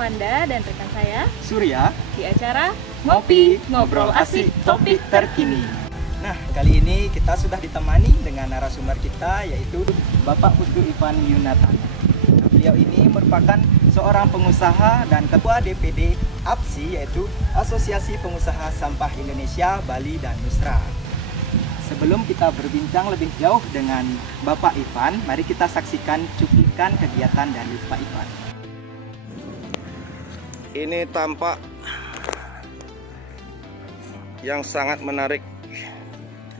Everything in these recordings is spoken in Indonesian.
Vanda dan rekan saya Surya di acara Ngopi Ngobrol Asik Topik Terkini. Nah, kali ini kita sudah ditemani dengan narasumber kita, yaitu Bapak Putu Ivan Yunatana. Nah, beliau ini merupakan seorang pengusaha dan Ketua DPD APSI, yaitu Asosiasi Pengusaha Sampah Indonesia, Bali dan Nusra. Sebelum kita berbincang lebih jauh dengan Bapak Ivan, mari kita saksikan cuplikan kegiatan dari Pak Ivan. Ini tampak yang sangat menarik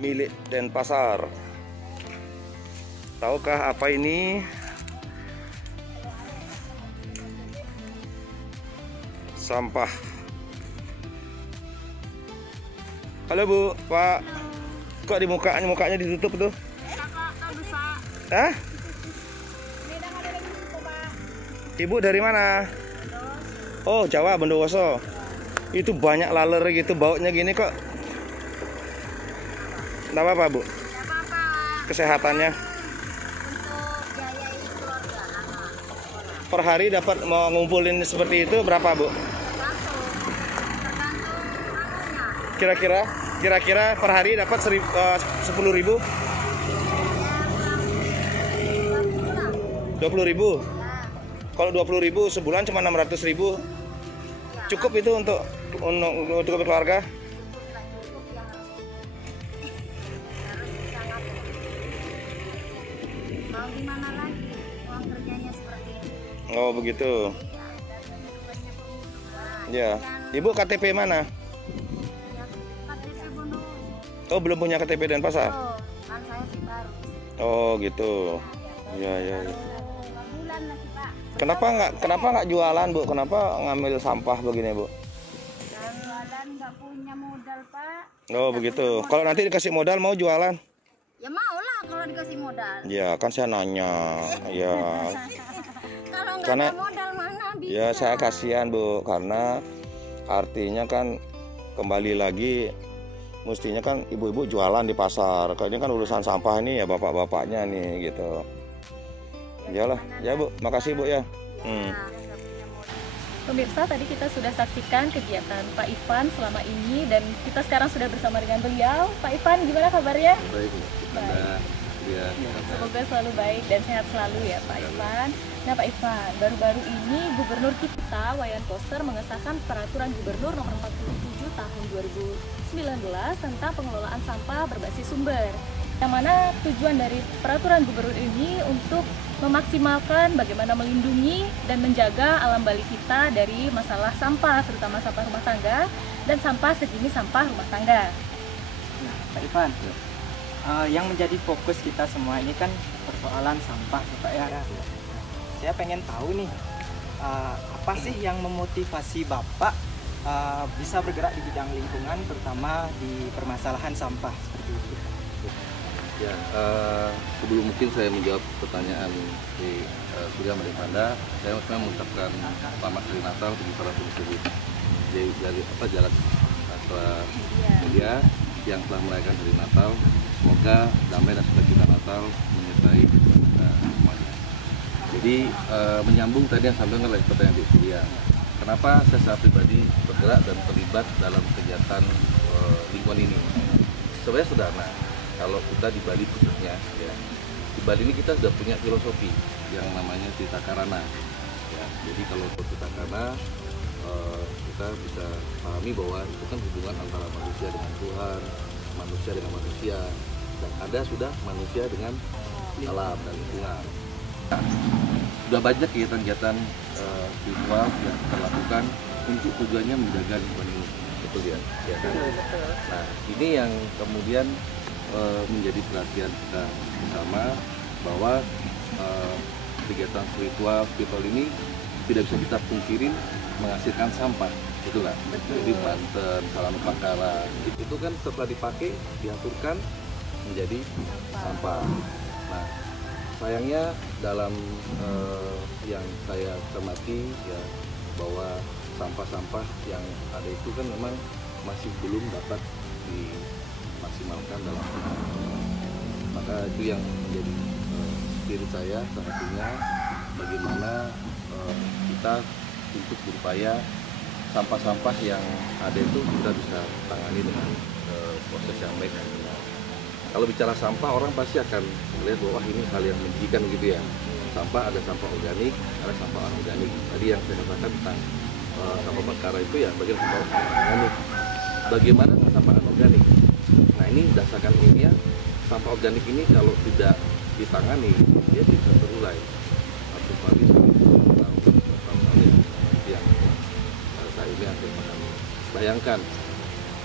milik Denpasar. Tahukah apa ini? Sampah. Halo Bu, Pak. Kok di mukanya ditutup tuh? Hah? Ibu dari mana? Oh, Jawa, Bondowoso. Itu banyak laler gitu, baunya gini kok. Nggak apa-apa, Bu? Kesehatannya. Per hari dapat mau ngumpulin seperti itu berapa, Bu? Kira-kira per hari dapat 10.000? 20.000? Kalau 20.000 sebulan cuma 600.000. Cukup itu untuk keluarga? Mau gimana lagi? Uang kerjanya seperti ini. Oh, begitu. Ya. Ibu KTP mana? Oh, belum punya KTP Denpasar? Oh, kan saya sih baru. Oh, gitu. Ya. Bulan lagi, Pak. Kenapa nggak jualan, Bu? Kenapa ngambil sampah begini, Bu? Dan jualan nggak punya modal, Pak. Oh, begitu. Kalau nanti dikasih modal mau jualan? Ya mau lah kalau dikasih modal. Ya, kan saya nanya. Ya. Kalau nggak Karena- ada modal mana bisa? Ya, saya kasihan, Bu, karena artinya kan kembali lagi mestinya kan ibu-ibu jualan di pasar. Kalau ini kan urusan sampah ini ya bapak-bapaknya nih gitu. Iyalah, ya Bu, makasih Bu ya. Pemirsa, tadi kita sudah saksikan kegiatan Pak Ivan selama ini dan kita sekarang sudah bersama dengan beliau. Pak Ivan, gimana kabarnya? Baik, Baik. ya. Semoga selalu baik dan sehat selalu ya Pak Ivan. Nah Pak Ivan, baru-baru ini Gubernur kita, Wayan Koster, mengesahkan Peraturan Gubernur Nomor 47 Tahun 2019 tentang pengelolaan sampah berbasis sumber. Yang mana tujuan dari Peraturan Gubernur ini untuk memaksimalkan bagaimana melindungi dan menjaga alam Bali kita dari masalah sampah, terutama sampah rumah tangga dan sampah sejenis sampah rumah tangga. Nah, Pak Ivan, yang menjadi fokus kita semua ini kan persoalan sampah, Pak ya. Saya pengen tahu nih, apa sih yang memotivasi Bapak bisa bergerak di bidang lingkungan, terutama di permasalahan sampah seperti itu? Ya, sebelum mungkin saya menjawab pertanyaan di Surya Madivanda, saya memang mengucapkan selamat hari Natal bagi para pengunjung dari jalan media yang telah merayakan hari Natal. Semoga damai dan sukacita Natal menyertai kita semuanya. Jadi menyambung tadi yang sampaikan oleh pertanyaan di Surya, kenapa saya secara pribadi bergerak dan terlibat dalam kegiatan lingkungan ini? Sebenarnya sederhana. Kalau kita di Bali khususnya, ya, di Bali ini kita sudah punya filosofi yang namanya Tita Karana. Ya, jadi kalau Tita Karana, kita bisa pahami bahwa itu kan hubungan antara manusia dengan Tuhan, manusia dengan manusia, dan ada sudah manusia dengan alam dan lingkungan. Nah, sudah banyak kegiatan-kegiatan spiritual yang kita lakukan untuk tujuannya menjaga lingkungan ini, betul ya? Ya kan? Nah, ini yang kemudian menjadi perhatian kita bersama bahwa kegiatan spiritual ini tidak bisa kita pungkirin menghasilkan sampah, betul nggak? Jadi Banten, Salam Pakara itu kan setelah dipakai diaturkan menjadi sampah. Nah, sayangnya dalam yang saya cermati ya bahwa sampah-sampah yang ada itu kan memang masih belum dapat dimaksimalkan dalam maka itu yang menjadi spirit saya salah satunya bagaimana kita untuk berupaya sampah-sampah yang ada itu kita bisa tangani dengan proses yang baik dan benar. Kalau bicara sampah, orang pasti akan melihat bahwa ini hal yang menjijikan gitu ya. Sampah, ada sampah organik, ada sampah anorganik. Tadi yang saya katakan tentang sampah perkara itu ya bagian sampah organik. Bagaimana dengan sampah anorganik? Nah, ini berdasarkan ilmiah, sampah organik ini kalau tidak ditangani, dia bisa terurai. Atau kali yang saya ini hasil pahami. Bayangkan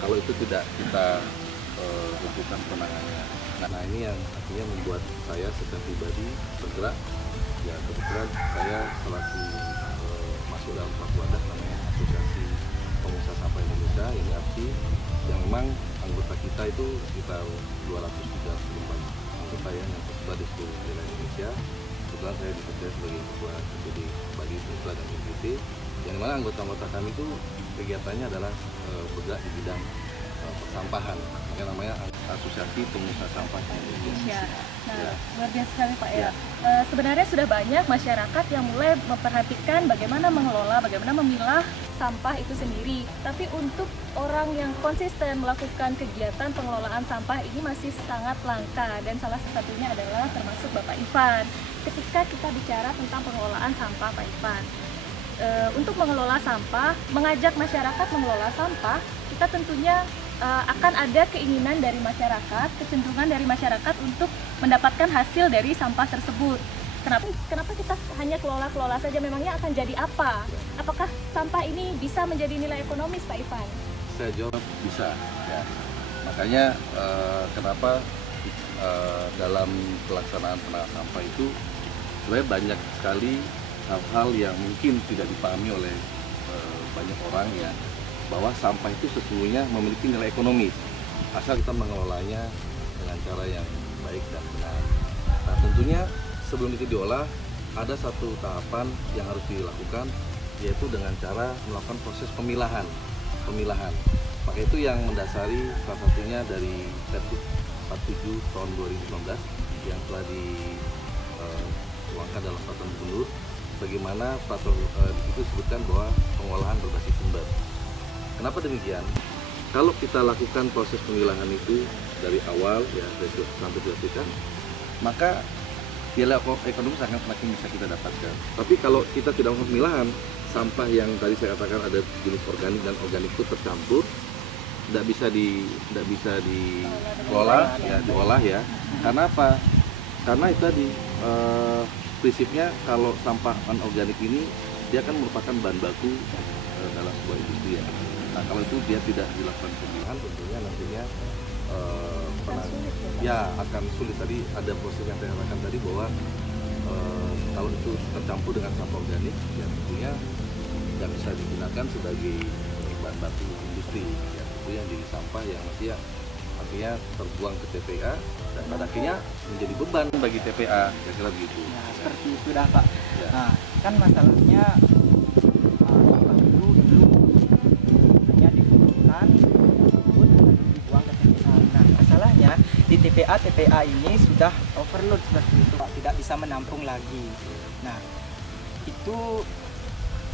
kalau itu tidak kita lakukan penanganannya. Nah, ini yang akhirnya membuat saya secara pribadi bergerak. Ya, kebetulan saya selaku masuk dalam suatu wadah namanya Asosiasi Pengusaha Sampah Indonesia, ini APSI, yang memang anggota kita itu sekitar 234 anggota yang tersebar di seluruh wilayah Indonesia. Kebetulan saya dipercaya sebagai ketua DPD bagi Putra dan BPT, yang mana anggota-anggota kami itu kegiatannya adalah bergerak di bidang persampahan, yang namanya Asosiasi Pengusaha Sampah Indonesia. Nah, luar biasa sekali Pak ya. Sebenarnya sudah banyak masyarakat yang mulai memperhatikan bagaimana mengelola, bagaimana memilah sampah itu sendiri. Tapi untuk orang yang konsisten melakukan kegiatan pengelolaan sampah ini masih sangat langka, dan salah satunya adalah termasuk Bapak Ivan. Ketika kita bicara tentang pengelolaan sampah, Pak Ivan, untuk mengelola sampah, mengajak masyarakat mengelola sampah, kita tentunya akan ada keinginan dari masyarakat, kecenderungan dari masyarakat untuk mendapatkan hasil dari sampah tersebut. Kenapa kita hanya kelola saja? Memangnya akan jadi apa? Apakah sampah ini bisa menjadi nilai ekonomis, Pak Ivan? Saya jawab bisa. Ya. Makanya kenapa dalam pelaksanaan penanganan sampah itu sebenarnya banyak sekali hal-hal yang mungkin tidak dipahami oleh banyak orang ya, bahwa sampah itu sesungguhnya memiliki nilai ekonomis asal kita mengelolanya dengan cara yang baik dan benar. Nah, tentunya sebelum itu diolah ada satu tahapan yang harus dilakukan, yaitu dengan cara melakukan proses pemilahan. Maka itu yang mendasari salah satunya dari Pergub 47 tahun 2019 yang telah dituangkan dalam peraturan gubernur, bagaimana peraturan itu disebutkan bahwa pengolahan berbasis sumber. Kenapa demikian? Kalau kita lakukan proses pemilahan itu dari awal ya sampai dilakukan, maka nilai ekonomi sangat makin bisa kita dapatkan. Tapi kalau kita tidak melakukan pemilahan, sampah yang tadi saya katakan ada jenis organik dan organik itu tercampur, tidak bisa dikelola ya, diolah ya. Karena apa? Karena itu tadi prinsipnya kalau sampah anorganik ini dia akan merupakan bahan baku dalam sebuah industri ya. Nah, kalau itu dia tidak dilakukan pemilahan, tentunya nantinya akan sulit. Tadi ada proses yang saya katakan tadi bahwa kalau itu tercampur dengan sampah organik, ya tentunya tidak bisa digunakan sebagai bahan baku industri. Ya, itu yang jadi sampah yang artinya terbuang ke TPA dan pada akhirnya menjadi beban bagi TPA, kira-kira begitu. Nah, seperti itu dah Pak. Ya. Nah, kan masalahnya sampah itu dulu hanya dikumpulkan, dibuang ke TPA. Nah, masalahnya di TPA ini sudah overload seperti itu Pak, tidak bisa menampung lagi. Nah, itu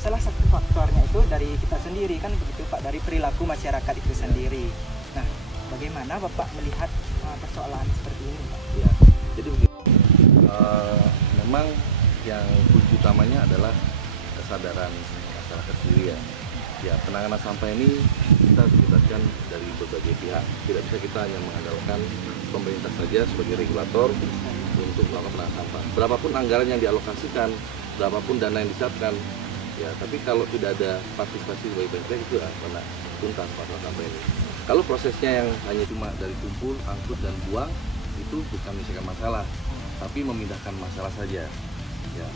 salah satu faktornya itu dari kita sendiri kan begitu Pak, dari perilaku masyarakat itu sendiri. Nah, bagaimana Bapak melihat persoalan seperti ini Pak? Ya, jadi begini, memang yang kunci utamanya adalah kesadaran masyarakat sendiri ya. Ya, penanganan sampah ini kita harus melibatkan dari berbagai pihak. Tidak bisa kita hanya mengandalkan pemerintah saja sebagai regulator untuk melakukan penanganan sampah. Berapapun anggaran yang dialokasikan, berapapun dana yang disiapkan, ya, tapi kalau tidak ada partisipasi dari pemerintah itu akan tuntas masalah sampah ini. Kalau prosesnya yang hanya cuma dari kumpul, angkut dan buang, itu bukan menyelesaikan masalah, tapi memindahkan masalah saja. Ya,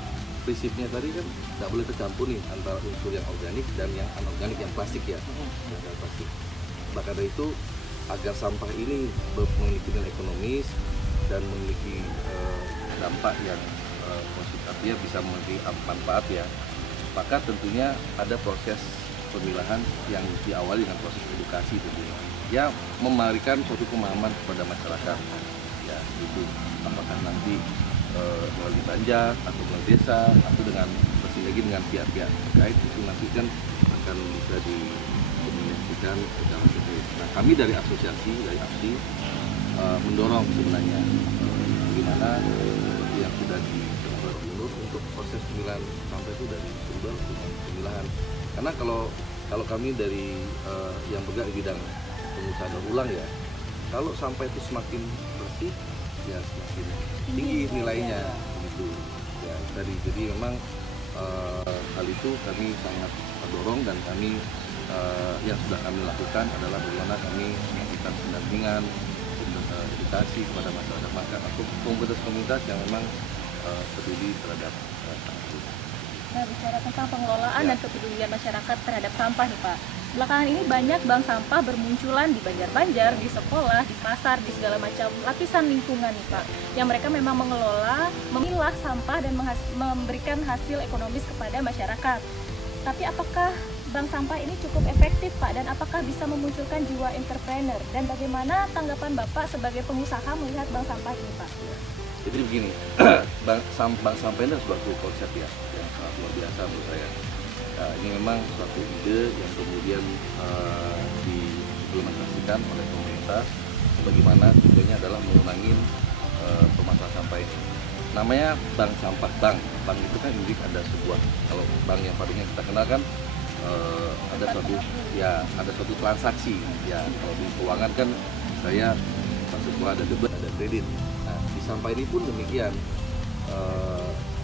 prinsipnya tadi kan tidak boleh tercampur nih antara unsur yang organik dan yang anorganik, yang plastik ya, yang plastik. Maka dari itu agar sampah ini memiliki nilai ekonomis dan memiliki dampak yang positif, artinya bisa memiliki manfaat ya, maka tentunya ada proses pemilahan yang diawali dengan proses edukasi tentunya, ya, memberikan suatu pemahaman kepada masyarakat ya, itu apakah nanti melalui banjar atau melalui desa atau dengan koordinasi lagi dengan pihak-pihak terkait, itu nanti kan akan bisa dikomunikasikan secara serius. Nah, kami dari asosiasi, dari APSI mendorong sebenarnya bagaimana yang sudah dilakukan gubernur untuk proses pemilahan sampah itu dari sumber dengan pemilahan. Karena kalau kami dari yang bergerak di bidang pengusaha daur ulang ya, kalau sampah itu semakin bersih ya semakin tinggi nilainya gitu ya tadi. Jadi memang hal itu kami sangat mendorong, dan kami yang sudah kami lakukan adalah bagaimana kami melakukan pendampingan, edukasi kepada masyarakat atau komunitas-komunitas yang memang peduli terhadap sampah. Nah, bicara tentang pengelolaan dan kepedulian masyarakat terhadap sampah nih Pak. Belakangan ini banyak bank sampah bermunculan di banjar-banjar, di sekolah, di pasar, di segala macam lapisan lingkungan nih Pak. Yang mereka memang mengelola, memilah sampah dan memberikan hasil ekonomis kepada masyarakat. Tapi apakah bank sampah ini cukup efektif Pak? Dan apakah bisa memunculkan jiwa entrepreneur? Dan bagaimana tanggapan Bapak sebagai pengusaha melihat bank sampah ini Pak? Jadi begini, bank sampah ini adalah suatu konsep ya yang sangat luar biasa menurut saya. Nah, ini memang suatu ide yang kemudian diimplementasikan oleh pemerintah. Bagaimana tujuannya adalah mengurangi permasalahan sampah ini. Namanya bank sampah. Bank itu kan induk ada sebuah, kalau bank yang paling kita kenal kan ada suatu transaksi ya. Kalau di keuangan kan saya sebuah ada debit, ada kredit. Nah, di sampah ini pun demikian.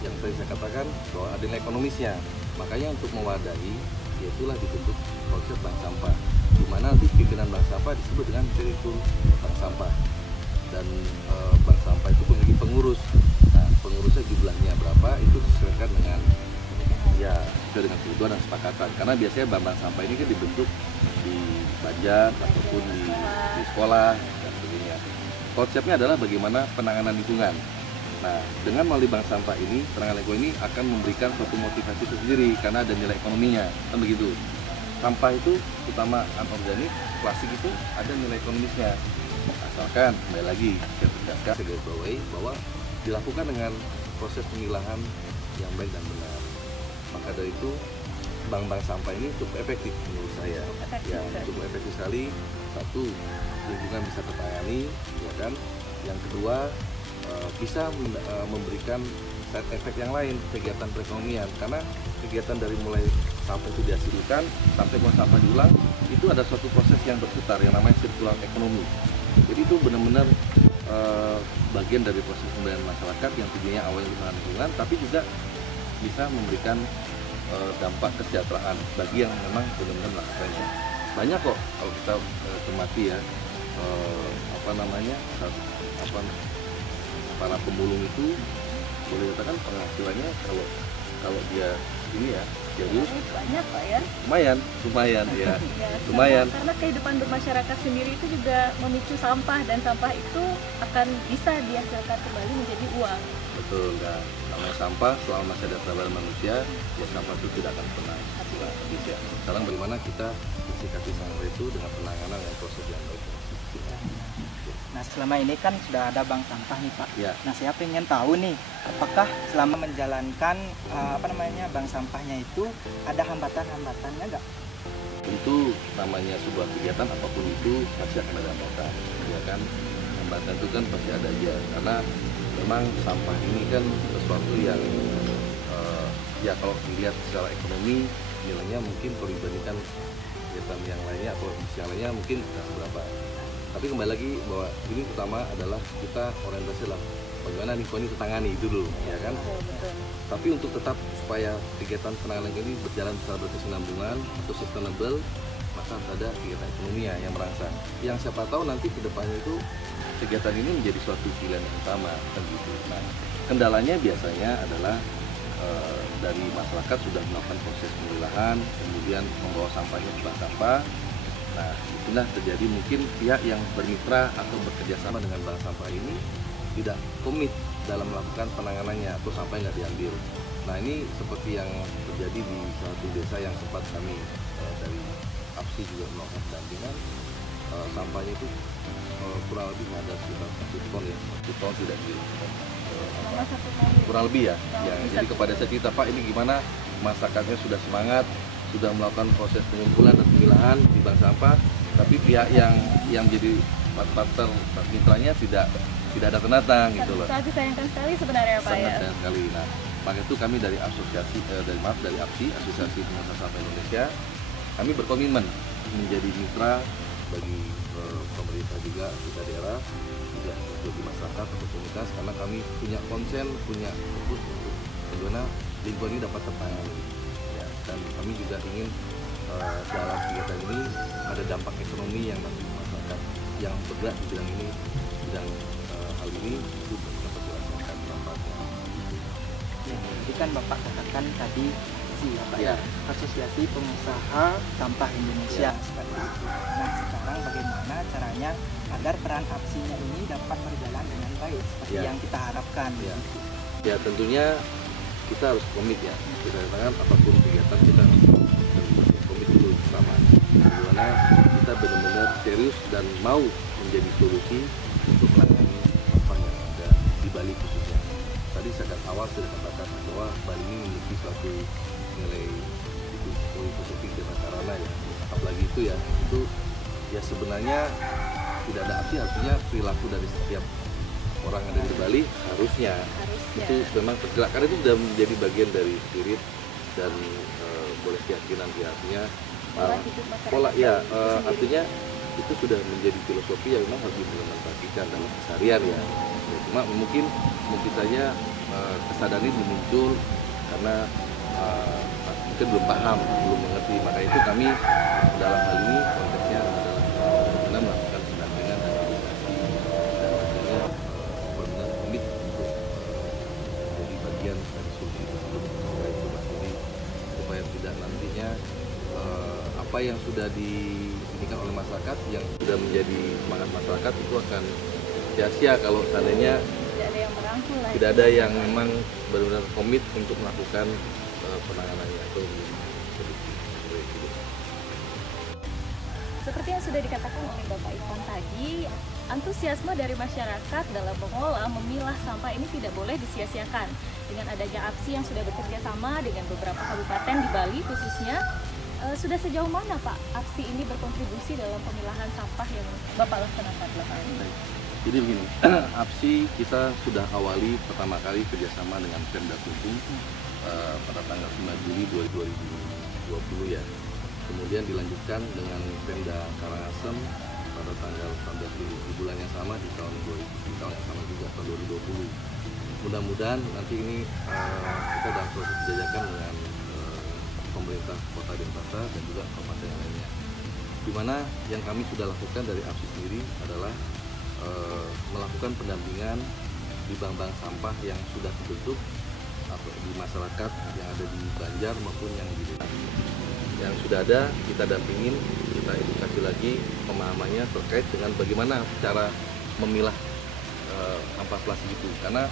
Yang tadi saya katakan bahwa ada nilai ekonomisnya. Makanya untuk mewadahi, yaitulah dibentuk konsep bank sampah, di mana nanti pimpinan bank sampah disebut dengan direktur bank sampah, dan bank sampah itu memiliki pengurus. Nah, pengurusnya jumlahnya berapa itu disesuaikan dengan sesuai dengan kebutuhan dan kesepakatan. Karena biasanya bank sampah ini kan dibentuk di banjar ataupun di sekolah dan sebagainya. Konsepnya adalah bagaimana penanganan lingkungan. Nah, dengan melalui bank sampah ini, penanganan lingkungan ini akan memberikan suatu motivasi tersendiri karena ada nilai ekonominya, kan begitu. Sampah itu, terutama anorganik, plastik itu ada nilai ekonomisnya. Asalkan, kembali lagi, saya tegaskan sebagai bawahi bahwa dilakukan dengan proses pemilahan yang baik dan benar. Maka dari itu, bank-bank sampah ini cukup efektif menurut saya. Cukup efektif sekali. Satu, lingkungan bisa tertangani, ya kan. Yang kedua, bisa memberikan side effect yang lain, kegiatan perekonomian, karena kegiatan dari mulai sampah itu dihasilkan sampai buang sampah diulang itu ada suatu proses yang berputar yang namanya sirkular ekonomi. Jadi itu benar-benar bagian dari proses pemberdayaan masyarakat yang tujuannya awalnya untuk lingkungan, tapi juga bisa memberikan dampak kesejahteraan bagi yang memang benar-benar melakukannya. Banyak kok kalau kita cermati ya, para pemulung itu boleh katakan penghasilannya kalau dia ini ya serius banyak Pak ya. Lumayan ya. Lumayan. Karena kehidupan bermasyarakat sendiri itu juga memicu sampah, dan sampah itu akan bisa dihasilkan kembali menjadi uang. Betul kan. Namanya sampah selama masih ada keberadaan manusia, ya sampah itu tidak akan pernah habis ya. Sekarang bagaimana kita mensikapi sampah itu dengan penanganan yang proses yang baik. Nah, selama ini kan sudah ada bank sampah nih Pak. Ya. Nah, saya pengen tahu nih, apakah selama menjalankan bank sampahnya itu ada hambatan-hambatannya nggak? Tentu namanya sebuah kegiatan apapun itu pasti akan ada hambatan, ya kan? Hambatan itu kan pasti ada aja, karena memang sampah ini kan sesuatu yang ya kalau dilihat secara ekonomi nilainya mungkin kalau dibandingkan kegiatan yang lainnya atau yang lainnya mungkin tidak seberapa. Tapi kembali lagi bahwa ini pertama adalah kita orientasi lah bagaimana lingkungan ini tertangani dulu, ya kan? Betul. Tapi untuk tetap supaya kegiatan penanganan ini berjalan secara berkesinambungan atau sustainable, maka harus ada kegiatan ekonomi yang merangsang. Yang siapa tahu nanti ke depannya itu kegiatan ini menjadi suatu pilihan yang utama, kan gitu. Nah, kendalanya biasanya adalah dari masyarakat sudah melakukan proses pemilahan, kemudian membawa sampahnya ke bank sampah. Nah, itulah terjadi mungkin pihak yang bermitra atau bekerja sama dengan bank sampah ini tidak komit dalam melakukan penanganannya atau sampah nggak diambil. Nah, ini seperti yang terjadi di satu desa yang sempat kami dari APSI juga melakukan pendampingan. Sampahnya itu kurang lebih ada sekitar 1 ton ya, 1 ton tidak kurang lebih ya. Jadi kepada saya cerita, Pak, ini gimana masyarakatnya sudah semangat, sudah melakukan proses pengumpulan dan pemilahan di bank sampah, tapi pihak yang jadi partner mitranya tidak datang gitu loh. Sangat disayangkan sekali sebenarnya Pak ya. Sangat sayang sekali. Nah, maka itu kami dari dari APSI, Asosiasi Pengusaha Sampah Indonesia, kami berkomitmen menjadi mitra bagi pemerintah juga kita daerah, juga bagi masyarakat atau komunitas, karena kami punya konsen, punya fokus untuk bagaimana lingkungan ini dapat tertangani. Ya, dan kami juga ingin dalam kegiatan ini ada dampak ekonomi yang bagi masyarakat yang bergerak di bidang ini, bidang hal ini itu dapat dirasakan dampaknya. Ya, jadi kan Bapak katakan tadi Ya. Asosiasi Pengusaha Sampah Indonesia seperti itu. Nah, sekarang bagaimana caranya agar peran APSI-nya ini dapat berjalan dengan baik seperti yang kita harapkan? Ya. Ya, tentunya kita harus komit ya. Kita katakan apapun kegiatan kita harus komit dulu bersama. Bagaimana kita benar-benar serius dan mau menjadi solusi untuk menangani sampah yang ada di Bali khususnya. Tadi saya awal sudah katakan bahwa Bali ini memiliki suatu nilai filosofi dan karana ya, apalagi itu ya, itu ya sebenarnya tidak ada arti, artinya perilaku dari setiap orang yang ada di Bali harusnya itu memang tergerak, karena itu sudah menjadi bagian dari spirit dan boleh keyakinan artinya pola ya, artinya itu sudah menjadi filosofi yang memang harus diimplementasikan dalam keseharian ya. Cuma mungkin saja kesadaran ini muncul karena mungkin belum paham, belum mengerti, maka itu kami dalam hal ini konteksnya adalah bagaimana melakukan pendampingan dan edukasi dan tentunya benar komit untuk menjadi bagian dari solusi tersebut supaya tidak nantinya apa yang sudah diinginkan oleh masyarakat, yang sudah menjadi semangat masyarakat itu akan sia-sia kalau seandainya tidak ada yang memang benar-benar komit untuk melakukan penanganannya atau seperti yang sudah dikatakan oleh Bapak Ivan tadi, antusiasme dari masyarakat dalam mengolah, memilah sampah ini tidak boleh disia-siakan. Dengan adanya APSI yang sudah bekerja sama dengan beberapa kabupaten di Bali khususnya, sudah sejauh mana Pak APSI ini berkontribusi dalam pemilahan sampah yang Bapak laksanakan belakangan ini? Jadi begini, APSI kita sudah awali pertama kali kerjasama dengan Pemda Kelungkung pada tanggal 9 Juli 2020 ya. Kemudian dilanjutkan dengan Pemda Karangasem pada tanggal 14 Juli di bulan yang sama di tahun yang sama juga tahun 2020. Mudah-mudahan nanti ini kita dalam proses penjajakan dengan pemerintah Kota Denpasar dan juga kabupaten yang lainnya. Di mana yang kami sudah lakukan dari APSI sendiri adalah melakukan pendampingan di bank-bank sampah yang sudah terbentuk atau di masyarakat yang ada di Banjar maupun yang di desa. Yang sudah ada kita dampingin, kita edukasi lagi pemahamannya terkait dengan bagaimana cara memilah sampah plastik itu. Karena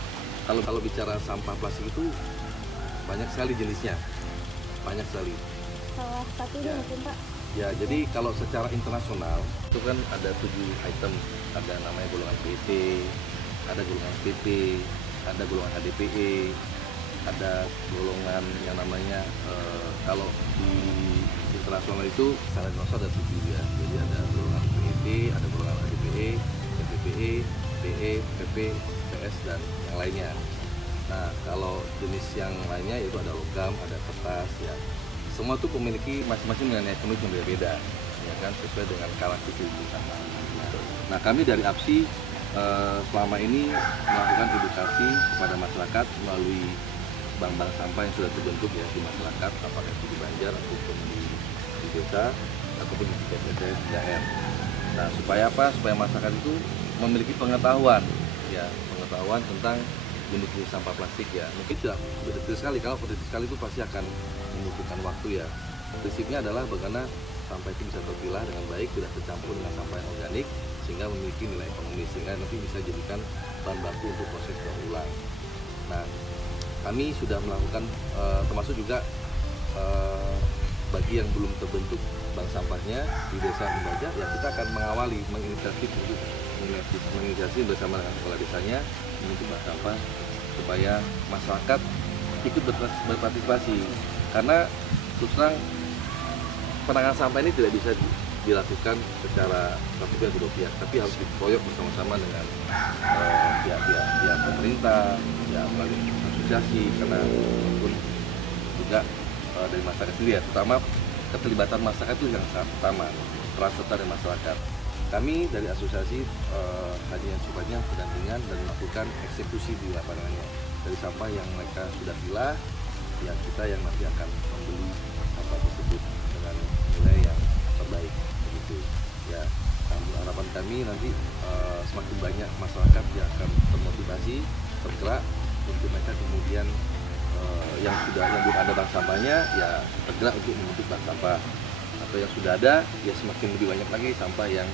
kalau bicara sampah plastik itu banyak sekali jenisnya, banyak sekali. Salah satunya mungkin Pak? Ya, jadi kalau secara internasional itu kan ada 7 item, ada namanya golongan PET, ada golongan PP, ada golongan HDPE, ada golongan yang namanya kalau di internasional itu standar internasional ada 7 ya. Jadi ada golongan PET, ada golongan HDPE, PPE, PE, PP, PS dan yang lainnya. Nah, kalau jenis yang lainnya itu ada logam, ada kertas ya. Semua itu memiliki masing-masing nilai ekonomi yang berbeda, ya kan, sesuai dengan karakteristik usaha. Nah, kami dari APSI selama ini melakukan edukasi kepada masyarakat melalui bank-bank sampah yang sudah terbentuk ya di masyarakat, apakah itu di Banjar ataupun di desa ataupun di daerah. Nah, supaya apa? Supaya masyarakat itu memiliki pengetahuan, ya, pengetahuan tentang jenis sampah plastik ya. Mungkin tidak detail sekali, kalau detail sekali itu pasti akan membutuhkan waktu ya. Prinsipnya adalah bagaimana sampah itu bisa terpilah dengan baik, tidak tercampur dengan sampah yang organik, sehingga memiliki nilai ekonomi, sehingga nanti bisa jadikan bahan baku untuk proses daur ulang. Nah, kami sudah melakukan termasuk juga bagi yang belum terbentuk bank sampahnya di desa Banjar, ya kita akan mengawali, menginisiasi bersama dengan kepala desanya membentuk bank sampah supaya masyarakat ikut berpartisipasi Karena terus terang penanganan sampah ini tidak bisa dilakukan secara satu pihak dua pihak, tapi harus dikoyok bersama-sama dengan pihak pemerintah, ya melalui asosiasi, karena pun juga dari masyarakat sendiri, terutama keterlibatan masyarakat itu yang sangat utama, peran serta dari masyarakat. Kami dari asosiasi hanya sifatnya pendampingan dan melakukan eksekusi di lapangannya dari sampah yang mereka sudah pilah, ya kita yang nanti akan membeli sampah tersebut dengan nilai yang terbaik begitu ya. Harapan kami nanti semakin banyak masyarakat yang akan termotivasi, tergerak untuk mereka kemudian yang belum ada bank sampahnya ya tergerak untuk membentuk bank sampah, atau yang sudah ada ya semakin lebih banyak lagi sampah yang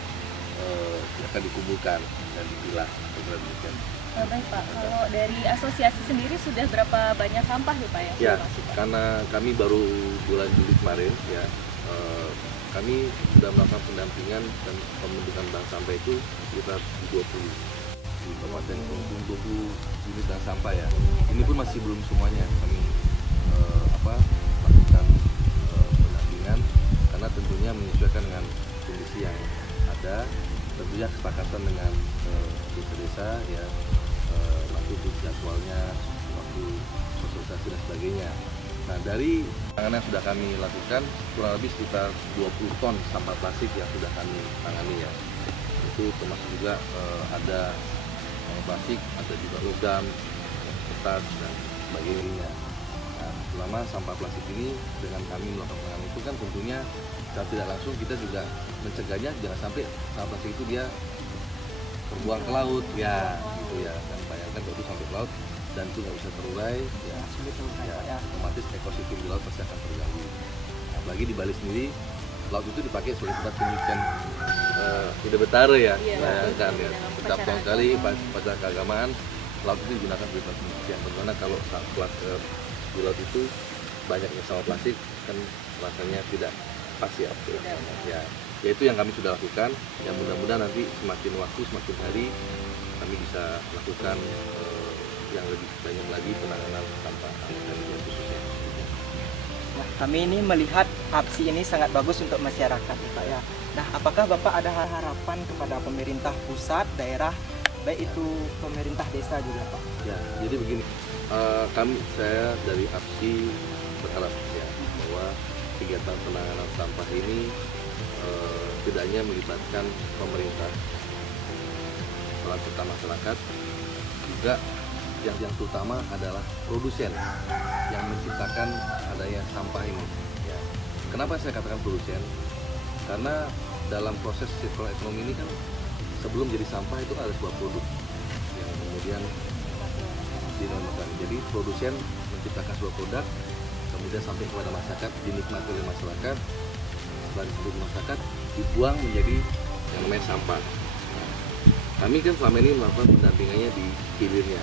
akan dikumpulkan dan dipilah. Baik Pak, kalau dari asosiasi sendiri sudah berapa banyak sampah nih Pak yang ya, sudah masuk, Pak? Karena kami baru bulan Juli kemarin ya, kami sudah melakukan pendampingan dan pembentukan bank sampah itu sekitar 20 di kabupaten Kelungkung, 20 unit bank sampah ya. Ini pun masih belum semuanya kami lakukan pendampingan, karena tentunya menyesuaikan dengan kondisi yang ada, tentunya kesepakatan dengan desa-desa ya, waktu jadwalnya, waktu sosialisasi dan sebagainya. Nah, dari penanganan yang sudah kami lakukan kurang lebih sekitar 20 ton sampah plastik yang sudah kami tangani ya. Itu termasuk juga ada plastik, ada juga logam, kertas dan sebagainya. Nah, selama sampah plastik ini dengan kami melakukan penanganan itu kan tentunya secara tidak langsung kita juga mencegahnya jangan sampai sampah plastik itu dia terbuang ke laut ya, gitu ya. Dan bayangkan kalau itu sampai ke laut dan itu nggak bisa terurai ya, otomatis ekosistem di laut pasti akan terganggu. Nah, bagi di Bali sendiri, laut itu dipakai sebagai tempat pendidikan Ida Betara ya, bayangkan ya, setiap tahun kali upacara keagamaan laut itu digunakan sebagai tempat pendidikan. Bagaimana kalau saat di laut itu banyaknya sampah plastik kan rasanya tidak pas ya, ya itu yang kami sudah lakukan. Yang mudah-mudahan nanti semakin waktu semakin hari kami bisa lakukan yang lebih banyak lagi penanganan sampah khususnya. Nah, kami ini melihat aksi ini sangat bagus untuk masyarakat Pak ya. Nah, apakah Bapak ada harapan kepada pemerintah pusat, daerah, baik itu pemerintah desa juga Pak? Ya, jadi begini, saya dari APSI berharap ya bahwa kegiatan penanganan sampah ini tidak hanya melibatkan pemerintah, peran serta masyarakat, juga yang terutama adalah produsen yang menciptakan adanya sampah ini. Ya. Kenapa saya katakan produsen? Karena dalam proses circular ekonomi ini kan sebelum jadi sampah itu ada sebuah produk yang kemudian dinormalkan. Jadi produsen menciptakan sebuah produk, kemudian sampai kepada masyarakat, dinikmati oleh masyarakat, setelah disebut masyarakat, dibuang menjadi yang namanya sampah. Nah, kami kan selama ini melakukan pendampingannya di hilirnya,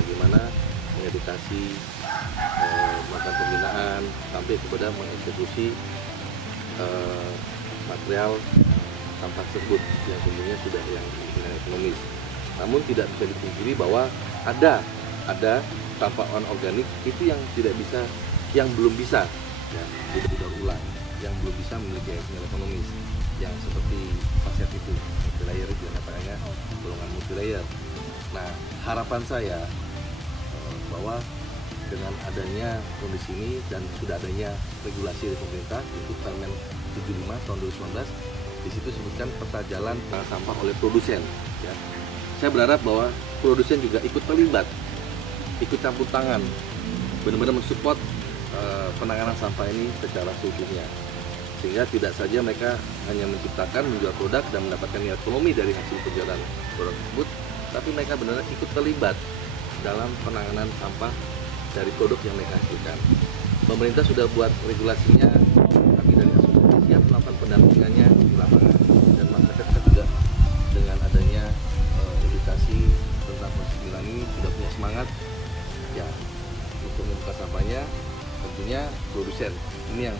bagaimana mengedukasi, melakukan pembinaan, sampai kepada mengeksekusi material sampah tersebut yang tentunya sudah yang ekonomis. Namun tidak bisa dipungkiri bahwa ada sampah organik itu yang tidak bisa, yang belum bisa ya, tidak didaur ulang, yang belum bisa memiliki nilai ekonomis, yang seperti pasir itu multilayer itu katanya golongan multilayer. Nah, harapan saya bahwa dengan adanya kondisi ini dan sudah adanya regulasi dari pemerintah itu Permen 75 tahun 2019, di situ sebutkan peta jalan sampah oleh produsen ya. Saya berharap bahwa produsen juga ikut terlibat, ikut campur tangan, benar-benar mensupport penanganan sampah ini secara seutuhnya, sehingga tidak saja mereka hanya menciptakan, menjual produk dan mendapatkan nilai ekonomi dari hasil penjualan produk tersebut, tapi mereka benar-benar ikut terlibat dalam penanganan sampah dari produk yang mereka hasilkan. Pemerintah sudah buat regulasinya, kami dari asosiasi siap melakukan pendampingannya di lapangan, dan masyarakat juga dengan adanya edukasi tentang konsumsi ini sudah punya semangat ya untuk membuka sampahnya. Tentunya produsen ini yang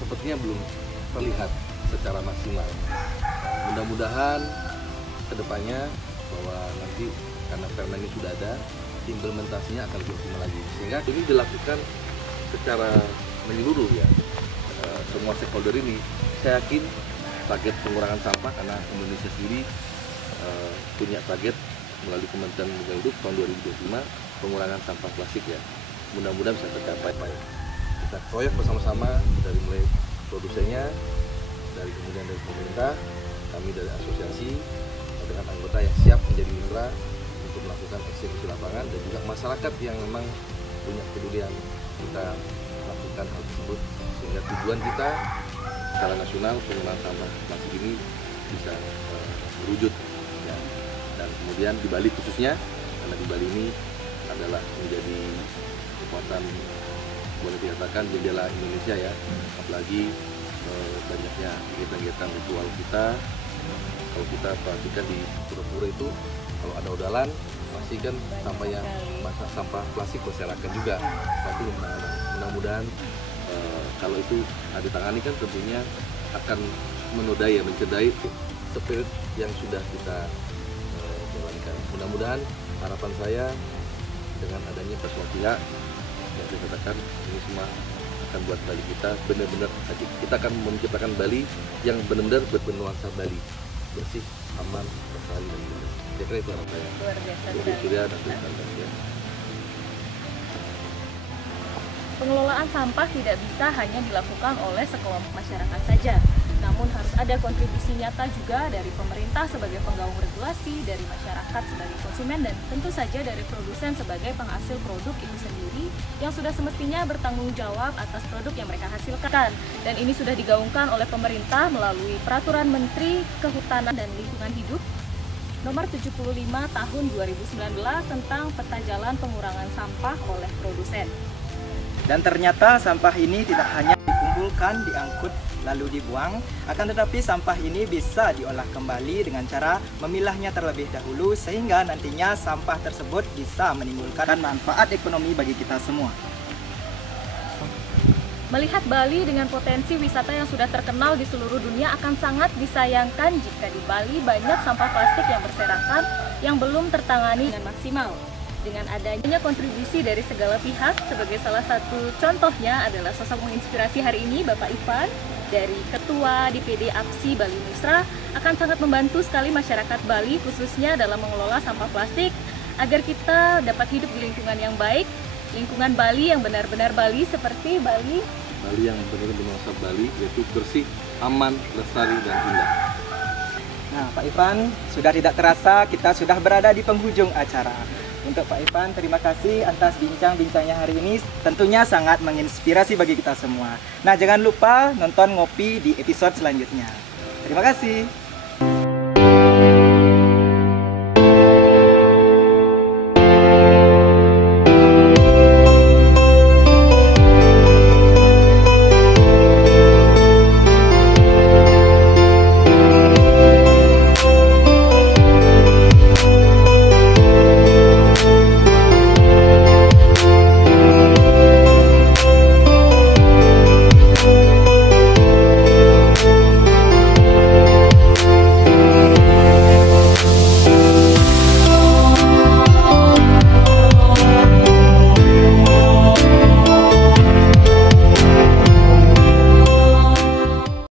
sepertinya belum terlihat secara maksimal. Mudah-mudahan kedepannya bahwa nanti karena permen ini sudah ada, implementasinya akan lebih optimal lagi, sehingga ini dilakukan secara menyeluruh ya, semua stakeholder ini, saya yakin target pengurangan sampah, karena Indonesia sendiri punya target melalui Kementerian Lingkungan Hidup tahun 2025 pengurangan sampah plastik ya. Mudah-mudahan bisa tercapai. Kita proyek bersama-sama dari mulai produsennya, dari kemudian dari pemerintah, kami dari asosiasi dengan anggota yang siap menjadi mitra untuk melakukan eksekusi lapangan, dan juga masyarakat yang memang punya kepedulian. Kita lakukan hal tersebut sehingga tujuan kita skala nasional pengurangan sampah plastik ini bisa berwujud ya. Dan kemudian di Bali khususnya, karena di Bali ini adalah menjadi kekuatan, boleh dikatakan jendela Indonesia ya, apalagi banyaknya kegiatan-kegiatan ritual kita. Kalau kita perhatikan di pura-pura itu, kalau ada odalan pasti kan sampahnya sampah plastik berserakan juga. Tapi mudah-mudahan kalau itu ditangani kan tentunya akan menodai ya, mencederai spirit yang sudah kita jalankan. Mudah-mudahan harapan saya dengan adanya semua pihak yang saya katakan, ini semua akan buat Bali kita benar-benar, kita akan menciptakan Bali yang benar-benar bernuansa Bali, bersih, aman, lestari dan indah. Saya kira itu harapan saya. Luar biasa Untuk sekali. Surya dan Sultan ya. Pengelolaan sampah tidak bisa hanya dilakukan oleh sekelompok masyarakat saja, namun harus ada kontribusi nyata juga dari pemerintah sebagai penggaung regulasi, dari masyarakat sebagai konsumen, dan tentu saja dari produsen sebagai penghasil produk itu sendiri yang sudah semestinya bertanggung jawab atas produk yang mereka hasilkan. Dan ini sudah digaungkan oleh pemerintah melalui Peraturan Menteri Kehutanan dan Lingkungan Hidup Nomor 75 Tahun 2019 tentang peta jalan pengurangan sampah oleh produsen. Dan ternyata sampah ini tidak hanya dikumpulkan, diangkut, lalu dibuang, akan tetapi sampah ini bisa diolah kembali dengan cara memilahnya terlebih dahulu, sehingga nantinya sampah tersebut bisa menimbulkan manfaat ekonomi bagi kita semua. Melihat Bali dengan potensi wisata yang sudah terkenal di seluruh dunia, akan sangat disayangkan jika di Bali banyak sampah plastik yang berserakan yang belum tertangani dengan maksimal. Dengan adanya kontribusi dari segala pihak, sebagai salah satu contohnya adalah sosok menginspirasi hari ini, Bapak Ivan, dari Ketua DPD APSI Bali Musra, akan sangat membantu sekali masyarakat Bali, khususnya dalam mengelola sampah plastik, agar kita dapat hidup di lingkungan yang baik, lingkungan Bali yang benar-benar Bali, seperti Bali yang benar-benar bernuansa Bali, yaitu bersih, aman, lestari, dan indah. Nah, Pak Ivan, sudah tidak terasa kita sudah berada di penghujung acara. Untuk Pak Ivan, terima kasih atas bincang-bincangnya hari ini, tentunya sangat menginspirasi bagi kita semua. Nah, jangan lupa nonton Ngopi di episode selanjutnya. Terima kasih.